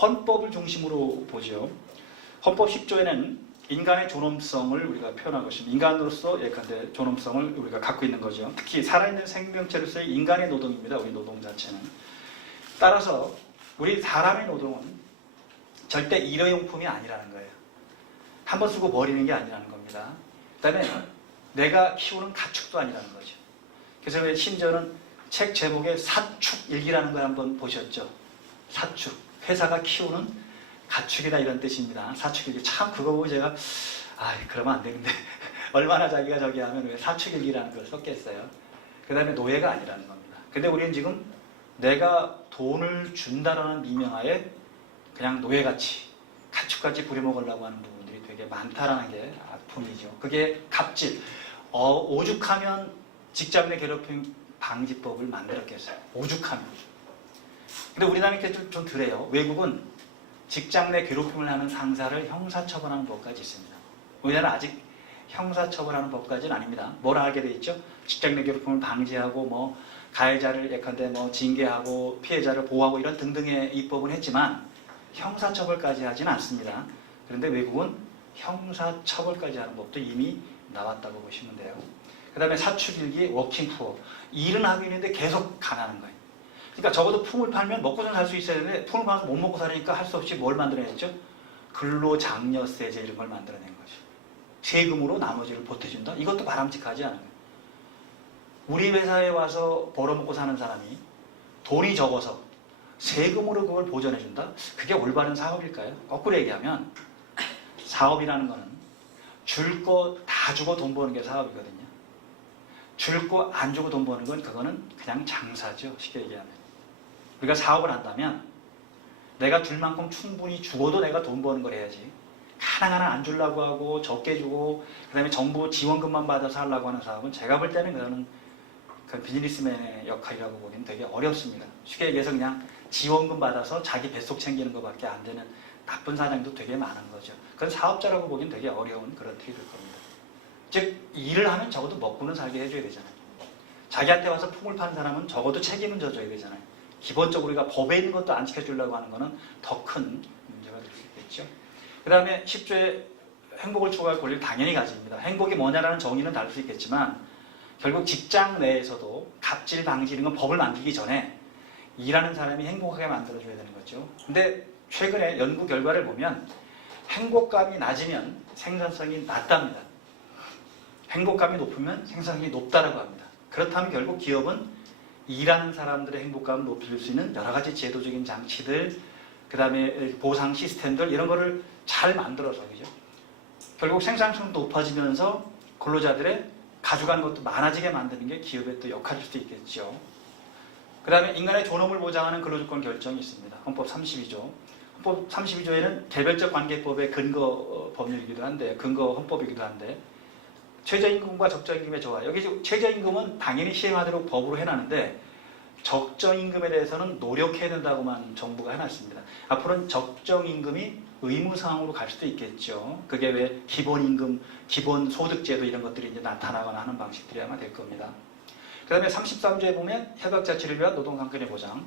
헌법을 중심으로 보죠. 헌법 10조에는 인간의 존엄성을 우리가 표현하고 있습니다. 인간으로서 예컨대 존엄성을 우리가 갖고 있는 거죠. 특히 살아있는 생명체로서의 인간의 노동입니다. 우리 노동 자체는. 따라서 우리 사람의 노동은 절대 일회용품이 아니라는 거예요. 한 번 쓰고 버리는 게 아니라는 겁니다. 그 다음에 내가 키우는 가축도 아니라는 거죠. 그래서 왜 심지어는 책 제목에 사축일기라는 걸 한번 보셨죠? 사축. 회사가 키우는 가축이다 이런 뜻입니다. 사축일기. 참 그거 보고 제가 그러면 안 되는데 얼마나 자기가 저기 하면 왜 사축일기라는 걸 썼겠어요. 그 다음에 노예가 아니라는 겁니다. 근데 우리는 지금 내가 돈을 준다라는 미명하에 그냥 노예같이 가축같이 부려먹으려고 하는 부분들이 되게 많다라는 게 아픔이죠. 그게 갑질. 오죽하면 직장 내 괴롭힘 방지법을 만들었겠어요. 오죽하면. 근데 우리나라는 이렇게 좀 덜해요. 외국은 직장 내 괴롭힘을 하는 상사를 형사처벌하는 법까지 있습니다. 우리나라는 아직 형사처벌하는 법까지는 아닙니다. 뭐라 하게 돼 있죠? 직장 내 괴롭힘을 방지하고 뭐 가해자를 예컨대 뭐 징계하고 피해자를 보호하고 이런 등등의 입법은 했지만 형사처벌까지 하지는 않습니다. 그런데 외국은 형사처벌까지 하는 법도 이미 나왔다고 보시면 돼요. 그 다음에 사축일기, 워킹푸어. 일은 하고 있는데 계속 가난한 거예요. 그러니까 적어도 품을 팔면 먹고선 살 수 있어야 되는데 품을 팔아서 못 먹고 사니까 할 수 없이 뭘 만들어냈죠? 근로장려세제 이런 걸 만들어낸 거죠. 세금으로 나머지를 보태준다? 이것도 바람직하지 않은 거예요. 우리 회사에 와서 벌어먹고 사는 사람이 돈이 적어서 세금으로 그걸 보전해준다? 그게 올바른 사업일까요? 거꾸로 얘기하면 사업이라는 거는 줄 거 다 주고 돈 버는 게 사업이거든요. 줄 거 안 주고 돈 버는 건 그거는 그냥 장사죠. 쉽게 얘기하면. 우리가 사업을 한다면 내가 줄 만큼 충분히 주고도 내가 돈 버는 걸 해야지. 하나하나 안 주려고 하고 적게 주고 그 다음에 정부 지원금만 받아서 하려고 하는 사업은 제가 볼 때는 그거는 그 비즈니스맨의 역할이라고 보기엔 되게 어렵습니다. 쉽게 얘기해서 그냥 지원금 받아서 자기 뱃속 챙기는 것밖에 안 되는 나쁜 사장도 되게 많은 거죠. 그건 사업자라고 보기엔 되게 어려운 그런 틀이 될 겁니다. 즉 일을 하면 적어도 먹고는 살게 해줘야 되잖아요. 자기한테 와서 품을 파는 사람은 적어도 책임은 져줘야 되잖아요. 기본적으로 우리가 법에 있는 것도 안 지켜주려고 하는 것은 더 큰 문제가 될 수 있겠죠. 그 다음에 10조에 행복을 추구할 권리를 당연히 가집니다. 행복이 뭐냐라는 정의는 다를 수 있겠지만 결국 직장 내에서도 갑질 방지 이런 건 법을 만들기 전에 일하는 사람이 행복하게 만들어줘야 되는 거죠. 근데 최근에 연구 결과를 보면 행복감이 낮으면 생산성이 낮답니다. 행복감이 높으면 생산성이 높다라고 합니다. 그렇다면 결국 기업은 일하는 사람들의 행복감을 높일 수 있는 여러 가지 제도적인 장치들, 그 다음에 보상 시스템들 이런 거를 잘 만들어서 그죠? 결국 생산성도 높아지면서 근로자들의 가져가는 것도 많아지게 만드는 게 기업의 또 역할일 수도 있겠죠. 그 다음에 인간의 존엄을 보장하는 근로조건 결정이 있습니다. 헌법 32조. 헌법 32조에는 개별적 관계법의 근거 법률이기도 한데, 근거 헌법이기도 한데, 최저임금과 적정임금의 조화. 여기 최저임금은 당연히 시행하도록 법으로 해놨는데 적정임금에 대해서는 노력해야 된다고만 정부가 해놨습니다. 앞으로는 적정임금이 의무사항으로 갈 수도 있겠죠. 그게 왜 기본임금, 기본소득제도 이런 것들이 이제 나타나거나 하는 방식들이 아마 될 겁니다. 그 다음에 33조에 보면 협약자치를 위한 노동상권의 보장,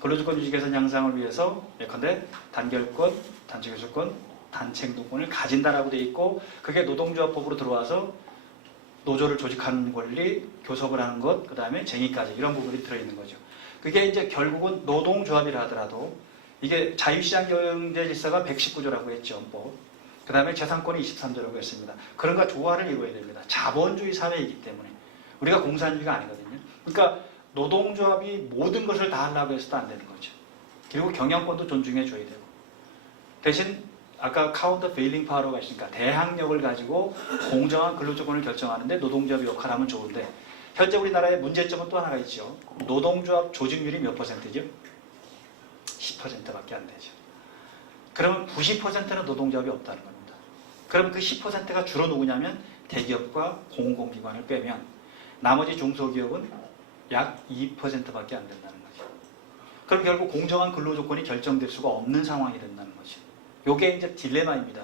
근로조건 유지 개선 향상을 위해서 예컨대 단결권, 단체교섭권, 단체행동권을 가진다라고 돼 있고 그게 노동조합법으로 들어와서 노조를 조직하는 권리, 교섭을 하는 것, 그 다음에 쟁의까지 이런 부분이 들어있는 거죠. 그게 이제 결국은 노동조합이라 하더라도 이게 자유시장 경제 질서가 119조라고 했죠. 그 다음에 재산권이 23조라고 했습니다. 그런가 조화를 이루어야 됩니다. 자본주의 사회이기 때문에 우리가 공산주의가 아니거든요. 그러니까 노동조합이 모든 것을 다 하려고 해서도 안 되는 거죠. 그리고 경영권도 존중해 줘야 되고 대신 아까 카운터 베일링 파워가 있으니까 대항력을 가지고 공정한 근로조건을 결정하는데 노동조합이 역할을 하면 좋은데 현재 우리나라의 문제점은 또 하나가 있죠. 노동조합 조직률이 몇 %죠? 10%밖에 안 되죠. 그러면 90%는 노동조합이 없다는 겁니다. 그러면 그 10%가 주로 누구냐면 대기업과 공공기관을 빼면 나머지 중소기업은 약 2%밖에 안 된다는 거죠. 그럼 결국 공정한 근로조건이 결정될 수가 없는 상황이 된다는 거죠. 요게 이제 딜레마입니다.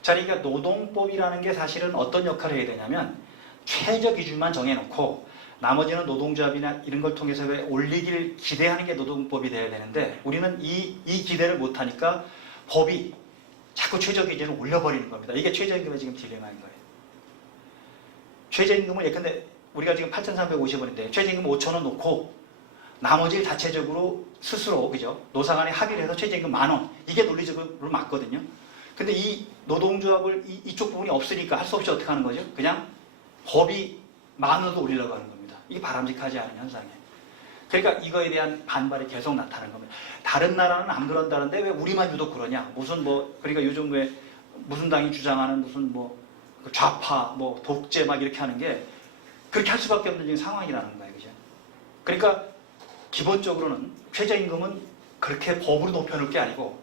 자, 그러니까 노동법이라는 게 사실은 어떤 역할을 해야 되냐면 최저 기준만 정해놓고 나머지는 노동조합이나 이런 걸 통해서 왜 올리길 기대하는 게 노동법이 돼야 되는데 우리는 이 기대를 못하니까 법이 자꾸 최저기준을 올려버리는 겁니다. 이게 최저임금의 지금 딜레마인 거예요. 최저임금을 예컨대 우리가 지금 8,350원인데 최저임금 5,000원 놓고 나머지를 자체적으로 스스로 그죠? 노사 간에 합의를 해서 최저임금 10,000원 이게 논리적으로 맞거든요. 근데 이 노동조합을 이쪽 부분이 없으니까 할 수 없이 어떻게 하는 거죠? 그냥 법이 10,000원도 올리려고 하는 겁니다. 이게 바람직하지 않은 현상이에요. 그러니까 이거에 대한 반발이 계속 나타나는 겁니다. 다른 나라는 안 그런다는데 왜 우리만 유독 그러냐? 무슨 그러니까 요즘 왜 무슨 당이 주장하는 무슨 좌파 독재 막 이렇게 하는 게 그렇게 할 수밖에 없는 지금 상황이라는 거예요. 그죠? 그러니까 기본적으로는 최저임금은 그렇게 법으로 높여놓을 게 아니고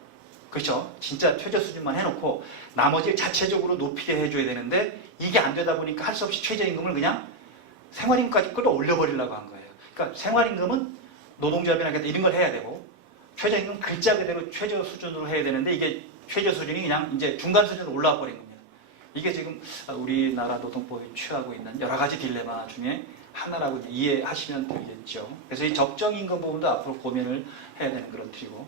그렇죠? 진짜 최저 수준만 해놓고 나머지를 자체적으로 높이게 해줘야 되는데 이게 안 되다 보니까 할 수 없이 최저임금을 그냥 생활임금까지 끌어올려 버리려고 한 거예요. 그러니까 생활임금은 노동조합이나 이런 걸 해야 되고 최저임금 글자 그대로 최저 수준으로 해야 되는데 이게 최저 수준이 그냥 이제 중간 수준으로 올라와 버린 겁니다. 이게 지금 우리나라 노동법이 취하고 있는 여러 가지 딜레마 중에 하나라고 이해하시면 되겠죠. 그래서 이 적정임금 부분도 앞으로 고민을 해야 되는 그런 틀이고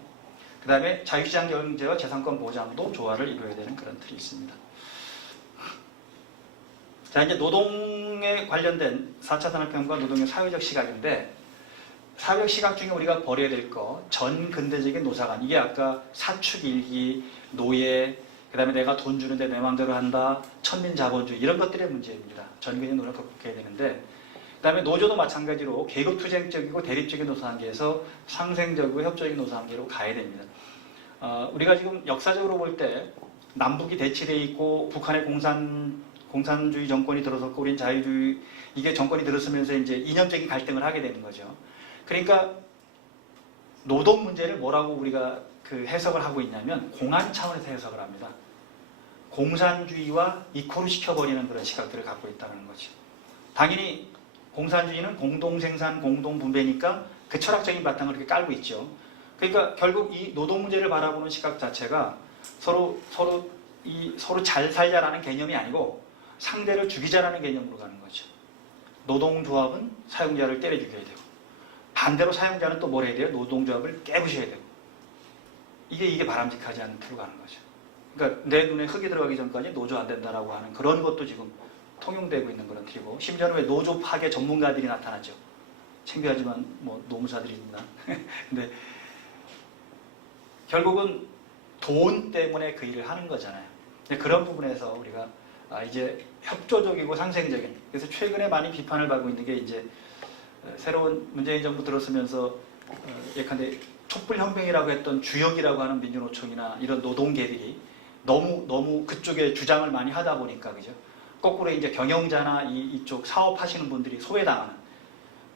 그 다음에 자유시장 경제와 재산권 보장도 조화를 이루어야 되는 그런 틀이 있습니다. 자, 이제 노동에 관련된 4차 산업혁명과 노동의 사회적 시각인데 사회적 시각 중에 우리가 버려야 될 거 전근대적인 노사관 이게 아까 사축일기, 노예 그 다음에 내가 돈 주는데 내 마음대로 한다 천민자본주의 이런 것들의 문제입니다. 전근의 노력을 극복해야 되는데 그 다음에 노조도 마찬가지로 계급투쟁적이고 대립적인 노사관계에서 상생적이고 협조적인 노사관계로 가야 됩니다. 우리가 지금 역사적으로 볼 때 남북이 대치되어 있고 북한의 공산주의 정권이 들어섰고 우린 자유주의 이게 정권이 들어서면서 이제 이념적인 갈등을 하게 되는 거죠. 그러니까 노동 문제를 뭐라고 우리가 해석을 하고 있냐면 공안 차원에서 해석을 합니다. 공산주의와 이코를 시켜버리는 그런 시각들을 갖고 있다는 거죠. 당연히 공산주의는 공동생산, 공동분배니까 그 철학적인 바탕을 이렇게 깔고 있죠. 그러니까 결국 이 노동 문제를 바라보는 시각 자체가 서로 잘 살자라는 개념이 아니고 상대를 죽이자라는 개념으로 가는 거죠. 노동조합은 사용자를 때려 죽여야 되고 반대로 사용자는 또 뭘 해야 돼요? 노동조합을 깨부셔야 되고 이게 바람직하지 않은 틀로 가는 거죠. 그러니까 내 눈에 흙이 들어가기 전까지 노조 안 된다라고 하는 그런 것도 지금 통용되고 있는 그런 틀이고 심지어는 왜 노조 파괴 전문가들이 나타났죠. 창피하지만 노무사들이 있나. 근데 결국은 돈 때문에 그 일을 하는 거잖아요. 그런 부분에서 우리가 이제 협조적이고 상생적인 그래서 최근에 많이 비판을 받고 있는 게 이제 새로운 문재인 정부 들어서면서 예컨대 촛불혁명이라고 했던 주역이라고 하는 민주노총이나 이런 노동계들이 너무 그쪽에 주장을 많이 하다 보니까 그죠? 거꾸로 이제 경영자나 이쪽 사업하시는 분들이 소외당하는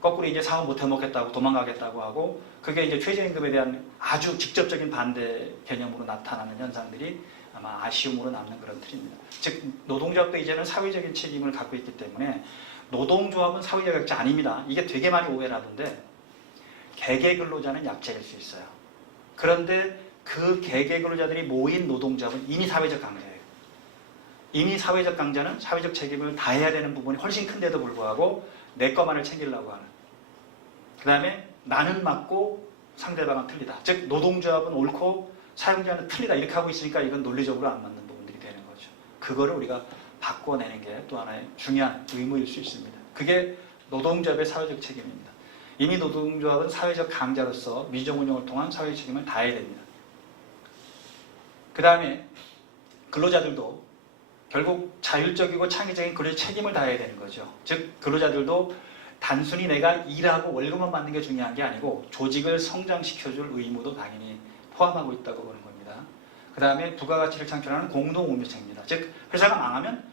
거꾸로 이제 사업 못 해먹겠다고 도망가겠다고 하고 그게 이제 최저임금에 대한 아주 직접적인 반대 개념으로 나타나는 현상들이 아마 아쉬움으로 남는 그런 틀입니다. 즉 노동조합도 이제는 사회적인 책임을 갖고 있기 때문에 노동조합은 사회적 약자 아닙니다. 이게 되게 많이 오해를 하던데 개개근로자는 약자일 수 있어요. 그런데 그 개개근로자들이 모인 노동조합은 이미 사회적 강자예요. 이미 사회적 강자는 사회적 책임을 다해야 되는 부분이 훨씬 큰데도 불구하고 내 것만을 챙기려고 하는 그 다음에 나는 맞고 상대방은 틀리다. 즉 노동조합은 옳고 사용자는 틀리다 이렇게 하고 있으니까 이건 논리적으로 안 맞는 부분들이 되는 거죠. 그거를 우리가 바꿔내는 게 또 하나의 중요한 의무일 수 있습니다. 그게 노동조합의 사회적 책임입니다. 이미 노동조합은 사회적 강자로서 미정운영을 통한 사회적 책임을 다해야 됩니다. 그 다음에 근로자들도 결국 자율적이고 창의적인 근로의 책임을 다해야 되는 거죠. 즉 근로자들도 단순히 내가 일하고 월급만 받는 게 중요한 게 아니고 조직을 성장시켜줄 의무도 당연히 포함하고 있다고 보는 겁니다. 그 다음에 부가가치를 창출하는 공동운명책입니다. 즉 회사가 망하면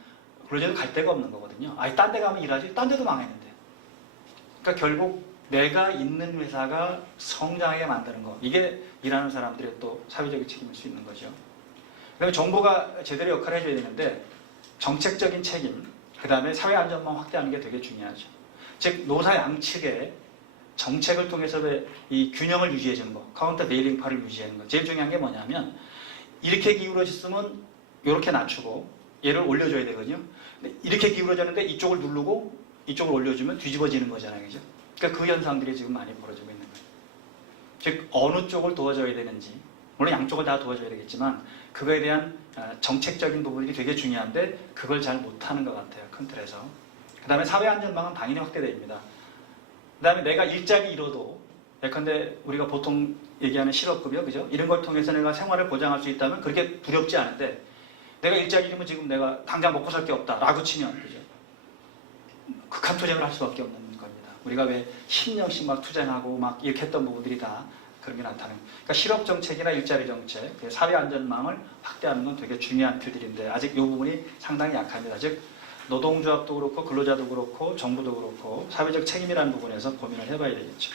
근로자도 갈 데가 없는 거거든요. 딴 데 가면 일하지 딴 데도 망했는데. 그러니까 결국 내가 있는 회사가 성장하게 만드는 거 이게 일하는 사람들의 또 사회적인 책임일 수 있는 거죠. 그다음에 정부가 제대로 역할을 해줘야 되는데 정책적인 책임, 그 다음에 사회안전망 확대하는 게 되게 중요하죠. 즉 노사 양측의 정책을 통해서 이 균형을 유지해주는 거, 카운터 베일링파를 유지하는 거 제일 중요한 게 뭐냐면 이렇게 기울어졌으면 이렇게 낮추고 얘를 올려줘야 되거든요. 근데 이렇게 기울어졌는데 이쪽을 누르고 이쪽을 올려주면 뒤집어지는 거잖아요. 그죠? 그러니까 그 현상들이 지금 많이 벌어지고 있는 거예요. 즉 어느 쪽을 도와줘야 되는지, 물론 양쪽을 다 도와줘야 되겠지만 그거에 대한 정책적인 부분이 되게 중요한데 그걸 잘 못하는 것 같아요. 큰 틀에서. 그 다음에 사회안전망은 당연히 확대됩니다. 그 다음에 내가 일자리 잃어도 예컨대 우리가 보통 얘기하는 실업급여, 그죠? 이런 걸 통해서 내가 생활을 보장할 수 있다면 그렇게 두렵지 않은데 내가 일자리 잃으면 지금 내가 당장 먹고 살 게 없다라고 치면, 그죠? 극한 투쟁을 할 수밖에 없는 겁니다. 우리가 왜 10년씩 막 투쟁하고 막 이렇게 했던 부분들이 다 그런 게 나타나는. 그러니까 실업 정책이나 일자리 정책, 사회 안전망을 확대하는 건 되게 중요한 필들인데 아직 이 부분이 상당히 약합니다. 즉 노동조합도 그렇고 근로자도 그렇고 정부도 그렇고 사회적 책임이라는 부분에서 고민을 해봐야 되겠죠.